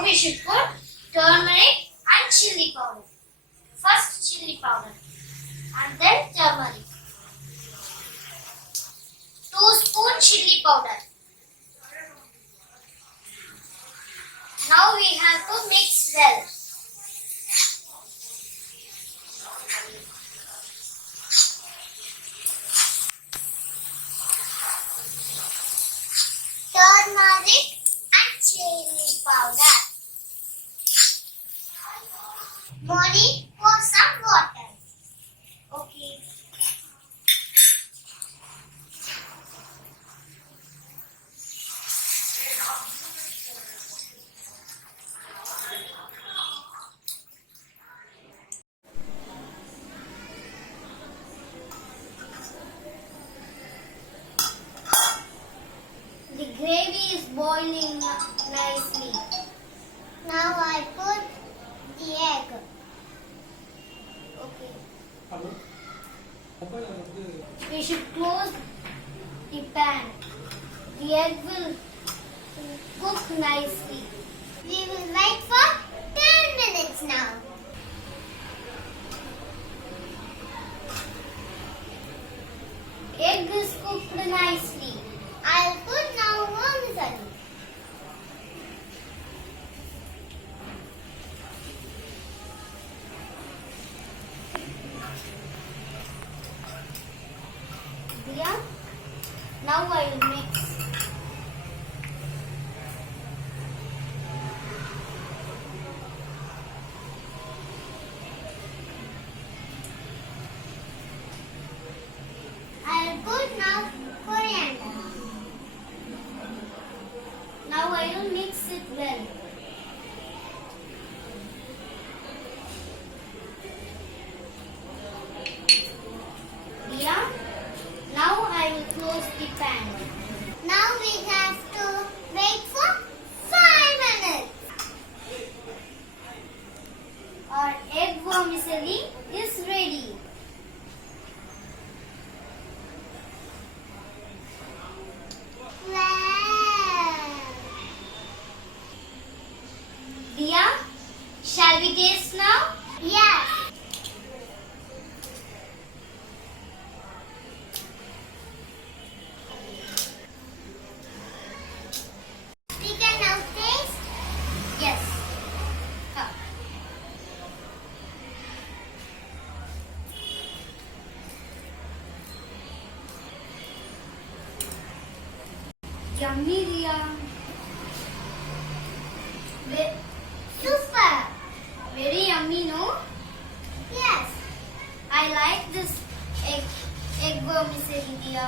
Now we should put turmeric and chili powder. First chili powder and then turmeric. 2 spoon chili powder. Now we have to mix well. Turmeric and chili powder. Moni, pour some water. Okay. The gravy is boiling nicely. Now I put the egg. Okay. We should close the pan. The egg will cook nicely. We will wait for 10 minutes now. Egg is cooked nicely. I'll put now vermicelli. Diya, now I will mix. I'll put now coriander. Now I will mix it well. Diya, now I will close the pan. Now we have to wait for 5 minutes. Our egg vermicelli is ready. Diya, shall we taste now? Yes. We can now taste? Yes. Come. Yummy, Diya. Super! Very yummy, no? Yes. I like this egg vermicelli, Diya.